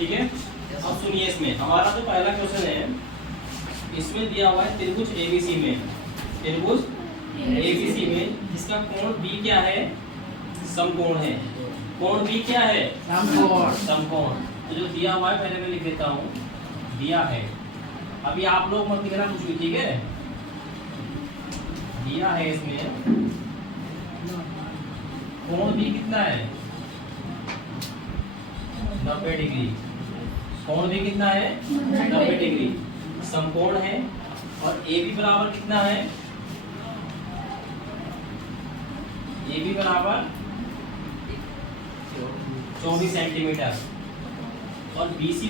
ठीक है। अब सुनिए, इसमें हमारा जो पहला क्वेश्चन है, इसमें दिया हुआ है त्रिभुज एबीसी में, त्रिभुज एबीसी में जिसका कोण बी क्या है, समकोण है। कोण बी क्या है, समकोण। समकोण। तो जो दिया हुआ है पहले मैं लिख देता हूँ, दिया है। अभी आप लोग मत लिखना कुछ भी, ठीक है। दिया है इसमें कोण बी कितना है, 90 डिग्री। कोण भी कितना है, 90 डिग्री। समकोण है। और ए बी बराबर कितना है, ए बी बराबर 24 सेंटीमीटर। और BC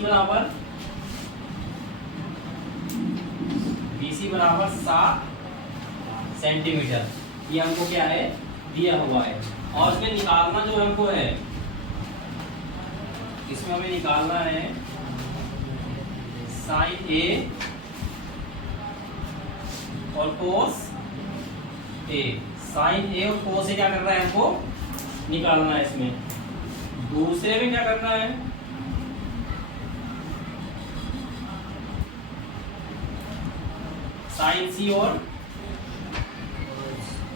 बराबर 7 सेंटीमीटर। ये हमको क्या है, दिया हुआ है। और इसमें निकालना जो हमको है, इसमें हमें निकालना है साइन ए और कोस ए। साइन ए और कोस ए क्या करना है, हमको निकालना है। इसमें दूसरे में क्या करना है, साइन सी और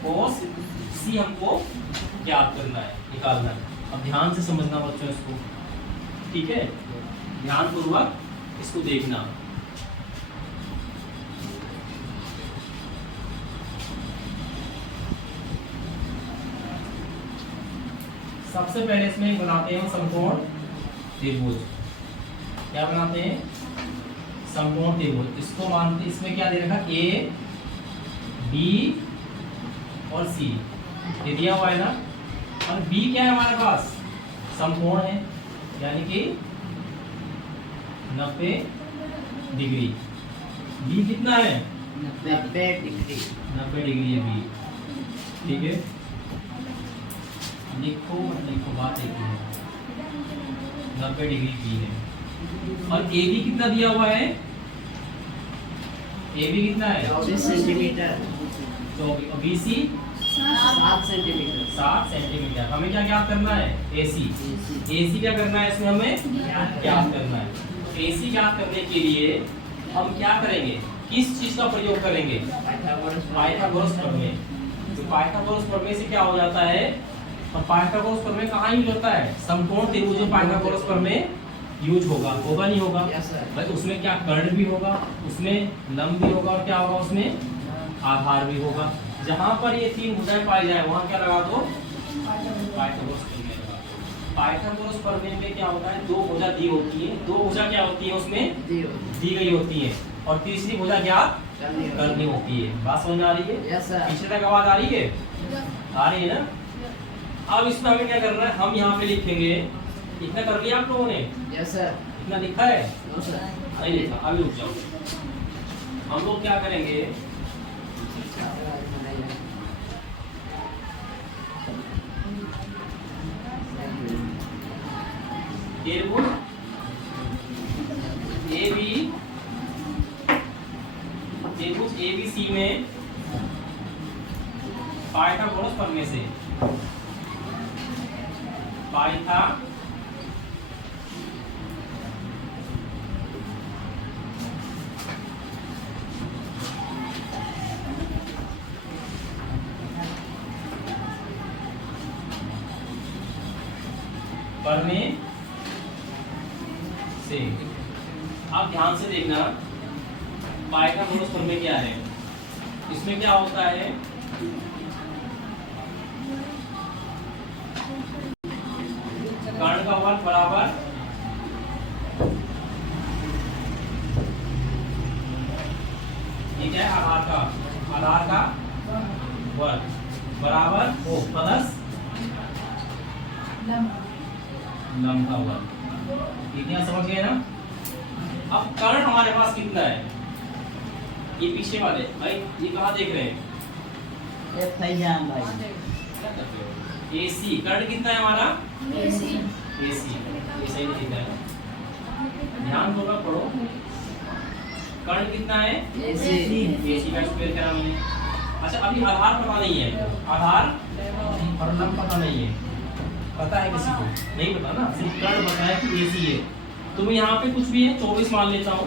कोस सी हमको ज्ञात करना है, निकालना है। अब ध्यान से समझना बच्चों इसको, ठीक है। ध्यान पूर्वक इसको देखना। सबसे पहले इसमें बनाते हैं समकोण त्रिभुज। क्या बनाते हैं, समकोण त्रिभुज। इसको मानते, इसमें क्या दे रखा, ए बी और सी, ये दिया हुआ है ना। और बी क्या है हमारे पास, समकोण है, यानी कि 90 डिग्री। बी कितना है, 90 डिग्री। 90 डिग्री है बी, ठीक है। लिखो मत लिखो, बात एक है, 90 डिग्री बी है। और ए बी कितना दिया हुआ है, ए बी कितना है, 24 सेंटीमीटर। तो BC 7 सेंटीमीटर। 7 सेंटीमीटर। हमें क्या ज्ञात करना है, AC। AC क्या करना है, इसमें हमें ज्ञात करना है। AC ज्ञात करने के लिए हम क्या करेंगे, किस चीज का प्रयोग करेंगे, पाइथागोरस प्रमेय। तो पाइथागोरस प्रमेय से क्या हो जाता है, और पाइथागोरस प्रमेय कहाँ यूज होता है, समकोण त्रिभुज में पाइथागोरस प्रमेय यूज होगा, होगा नहीं होगा भाई। उसमें क्या कर्ण भी होगा, उसमें लंब भी होगा, और क्या होगा, उसमें आधार भी होगा। जहां पर ये तीन भुजाएं पाई जाए वहां क्या लगा दो, पाइथागोरस प्रमेय लगा दो। पाइथागोरस प्रमेय में क्या होता है, दो भुजा दी होती है, दो भुजा क्या होती है उसमें दी गई होती है, और तीसरी भुजा ज्ञात करनी होती है। बात समझ में आ रही है, पीछे तक आवाज आ रही है, आ रही है ना। अब इसमें हमें क्या करना है, हम यहाँ पे लिखेंगे, इतना कर लिया आप लोगों ने, यस सर। इतना लिखा है, नो सर। नहीं लिखा, अभी रुक जाओ। हम लोग क्या करेंगे, त्रिभुज ABC में पाइथागोरस प्रमेय से, प्रमेय से। आप ध्यान से देखना, पाइथागोरस प्रमेय क्या है। इसमें क्या होता है, कर्ण का वर्ग बराबर ये क्या है, आधार का वर्ग बराबर ओ प्लस लंब का वर्ग। इतना समझ गए ना। अब कर्ण हमारे पास कितना है, ये पीछे वाले भाई, ये कहाँ देख रहे हैं, AC। कर्ण कितना है हमारा, AC। ये सही नहीं दिखा है, ध्यान पूर्वक पढ़ो। कर्ण कितना है, AC का स्क्वायर करा मैंने। अच्छा, अभी आधार पता नहीं है, आधार और लंब पता नहीं है, पता है किसी को, नहीं पता ना, सिर्फ कर्ण पता है कि AC है। तो मैं यहाँ पे कुछ भी है 24 मान लेता हूँ,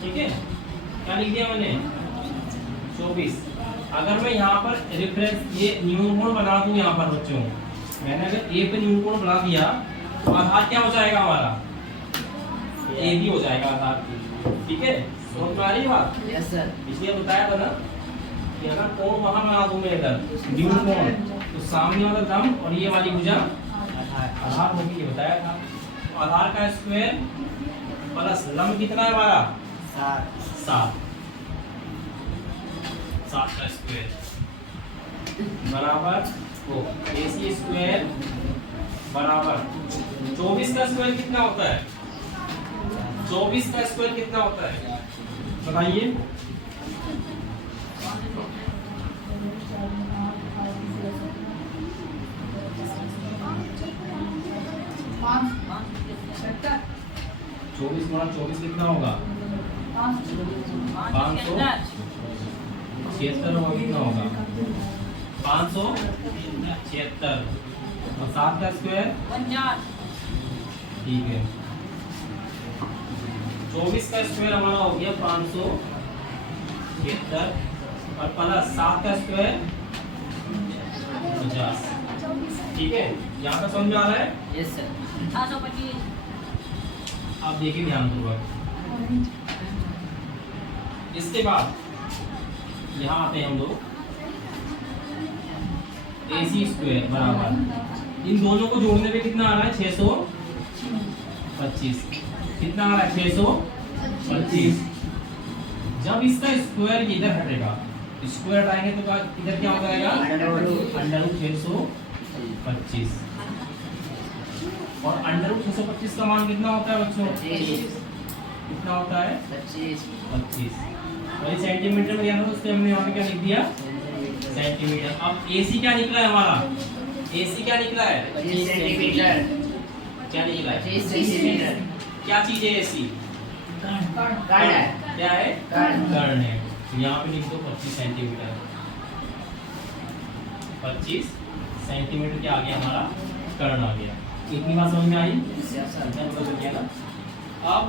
ठीक है। क्या लिख दिया मैंने 24। अगर मैं यहाँ पर रेफरेंस ये न्यून कोण बना दूँ, यहाँ पर बच्चों मैंने अगर ए पे न्यून कोण बना दिया तो आधार क्या हो जाएगा हमारा ए भी हो जाएगा आधार, ठीक है। समझ में आ रही है बात? Yes sir. इसलिए बताया था ना कि अगर कोण वहां बना दूं मैं इधर न्यून कोण, तो सामने वाला लंब और ये वाली भुजा आधार होगी, ये बताया था। तो आधार का स्क्वायर प्लस लंब कितना है हमारा 7 का स्क्वायर बराबर वो AC स्क्वायर बराबर 24 का स्क्वायर कितना होता है, 24 का स्क्वायर कितना होता है बताइए। चौबीस गुणा 24 कितना होगा 576 होगा, कितना होगा 576 और 7 का स्क्वायर ठीक है। 24 का स्क्वायर हमारा हो गया 576 और प्लस 7 का स्क्वायर 50, ठीक है। यहाँ का समझ में आ रहा है? Yes sir. आप देखिए ध्यानपूर्वक। इसके बाद यहाँ आते हैं हम लोग AC स्क्वायर बराबर इन दोनों को जोड़ने पे कितना आ रहा है 625, कितना आ रहा है 625। जब इसका स्क्वायर इधर हटेगा, स्क्वायर हटाएंगे तो इधर क्या हो जाएगा √625 और √625 का मान कितना होता है बच्चों, कितना होता है 25। वही सेंटीमीटर में याद हो, उससे हमने यहाँ पे क्या लिख दिया सेंटीमीटर। अब AC क्या निकला है हमारा, AC क्या निकला है 25 सेंटीमीटर। क्या निकला है 25 सेंटीमीटर। क्या चीज है AC, कर्ण है। क्या है कर्ण है। तो यहाँ पे लिख दो 25 सेंटीमीटर। 25 सेंटीमीटर क्या आ गया हमारा कर्ण आ गया। इतनी बात समझ में आई? Yes sir. अब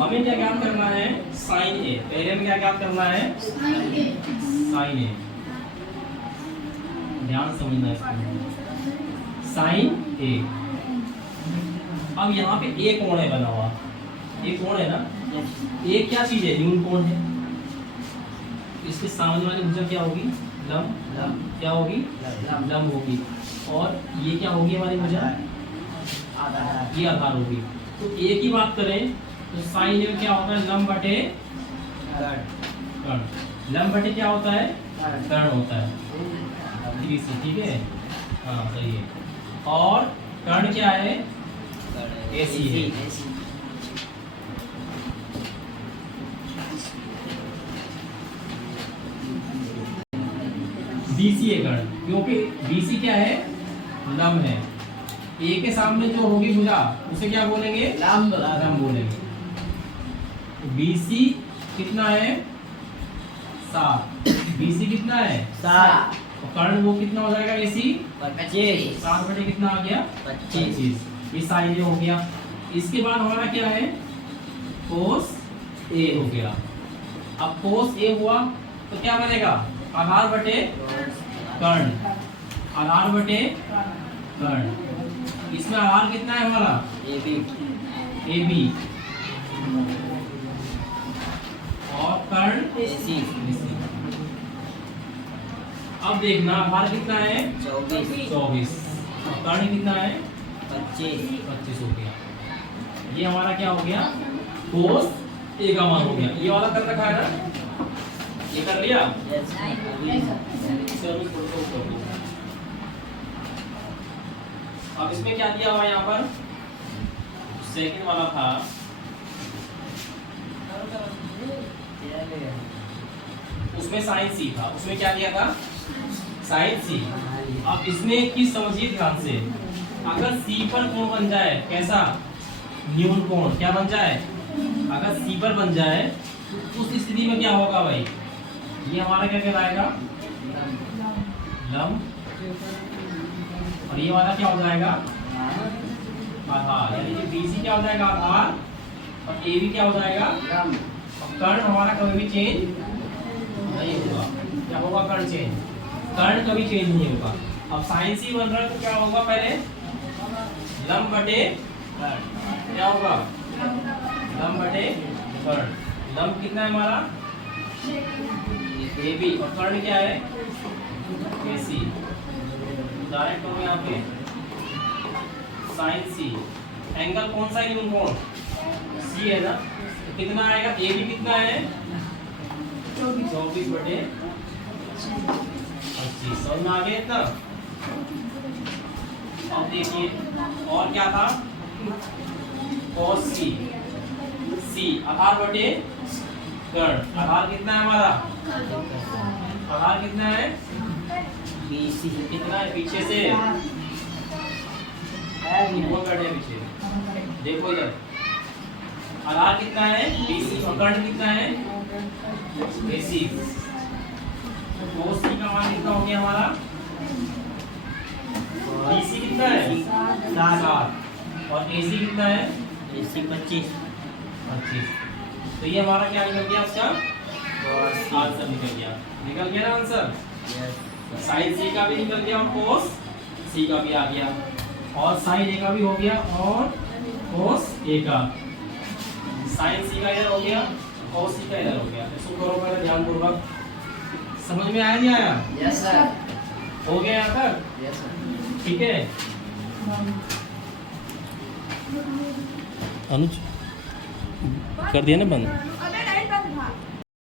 हमें क्या ज्ञात करना है साइन ए। पहले में क्या ज्ञात करना है साइन ए, ध्यान समझना इसको साइन ए। अब यहाँ पे ए कोण है बना हुआ, ए कोण है ना, ए क्या चीज है न्यून कोण है। इसके सामने वाली भुजा क्या होगी लंब, क्या होगी लंब होगी और ये क्या होगी हमारी भुजा ये आधार होगी। तो ए की बात करें तो साइन ए क्या होता है लंब बटे कर्ण। लंब बटे क्या होता है कर्ण होता है, ठीक है हाँ सही है। और कर्ण क्या है AC है। BC है कर्ण, क्योंकि BC क्या है लंब है। ए के सामने जो होगी भुजा उसे क्या बोलेंगे लंब बोलेंगे। BC कितना है 7, BC कितना है 7। और कर्ण वो कितना हो जाएगा AC 25। 7 बटे कितना आ गया 25। ये साइन ए हो गया। इसके बाद हमारा क्या है कोस A हो गया। अब कोस A हुआ तो क्या बनेगा आधार बटे कर्ण, आधार बटे कर्ण। इसमें आधार कितना है हमारा AB और कर्ण AC। अब देखना आधार कितना है 24 और कर्ण कितना है 25 हो गया। ये हमारा क्या हो गया कोस A का मान हो गया। ये वाला कर रखा है ना, ये कर लिया। अब इसमें क्या दिया हुआ यहाँ पर सेकंड वाला था उसमें साइन C था, उसमें क्या दिया था साइन C। अब इसमें एक चीज समझिए ध्यान से, अगर C पर कोण बन जाए कैसा न्यून कोण क्या बन जाए, अगर C पर बन जाए तो उस स्थिति में क्या होगा भाई ये हमारा क्या कहलाएगा लंब और ये वाला क्या हो जाएगा आधार, यानी कि BC क्या हो जाएगा आधार और AB क्या हो जाएगा लंब। और कर्ण हमारा कभी भी चेंज नहीं होगा। क्या होगा कर्ण चेंज? कर्ण कभी चेंज नहीं होगा। अब साइन C बन रहा है तो क्या होगा पहले लंब बटे कर्ण। क्या होगा लंब बटे कर्ण। लंब कितना है हमारा AB और कर्ण क्या है AC। डायरेक्ट हो गया यहाँ पे साइन C। एंगल कौन सा है कौन C है ना, तो कितना आएगा AB कितना है 24 बटे 25। समझ में आ गया इतना। अब देखिए और क्या था cos C आधार बटे कर्ण। आधार कितना है हमारा आधार कितना है BC कितना है पीछे से ऊपर बैठे पीछे देखो इधर आधार कितना है BC और कर्ण कितना है AC। cos C का मान कितना हो गया हमारा BC कितना है 7 और AC कितना है AC 25। तो ये हमारा क्या निकल गया उसका आंसर निकल गया ना आंसर। साइन C का भी निकल गया और cos C का भी आ गया और साइन A का भी हो गया और cos A का। साइन C का इधर हो गया cos C का इधर हो गया। इसको करो पहले ध्यानपूर्वक। समझ में आया नहीं आया? Yes sir. हो गया यहाँ तक? Yes sir. ठीक है अनुज कर दिया ना बंद। अबे लाइट बंद था।